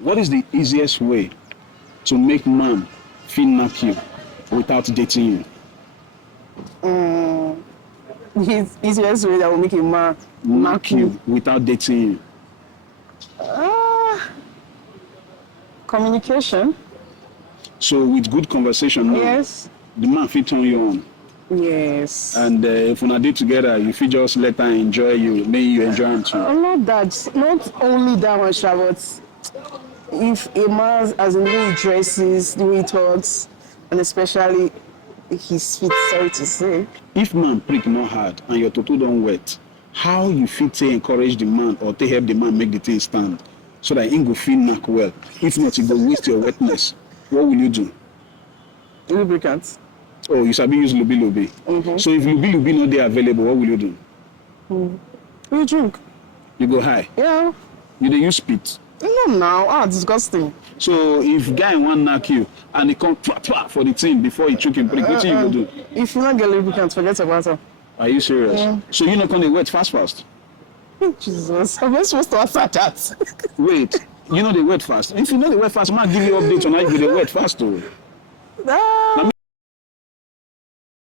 What is the easiest way to make man feel knack you without dating you? The easiest way that will make a man Knack you without dating you. Communication. So with good conversation now, Yes. the man fit turn you on. Yes. And if una dey together, you fit just let her enjoy you, make you enjoy him too. Not that, not only that much, but if a man, as in the way he dresses, the way he talks, and especially his feet, sorry to say. If man prick not hard and your toto don wet, how you fit take encourage the man or take help the man make the thing stand so that him go feel knack well? If not, he go waste your wetness. What will you do? Lubricant. Oh, you sabi use lubi. So if lubi not dey available, what will you do? You drink? You go high. Yeah. You dey use spit. No, now. Disgusting. So if guy wan knack you and he come for the thing before he chook him prick, wetin you go do? If you not get lubricant, forget about it. Are you serious? Yeah. So you not gonna wet fast? Jesus, am I supposed to answer that? Wait, you know they wet fast. If you know they wet fast, man give you update on how you dey wet fast though. Ah.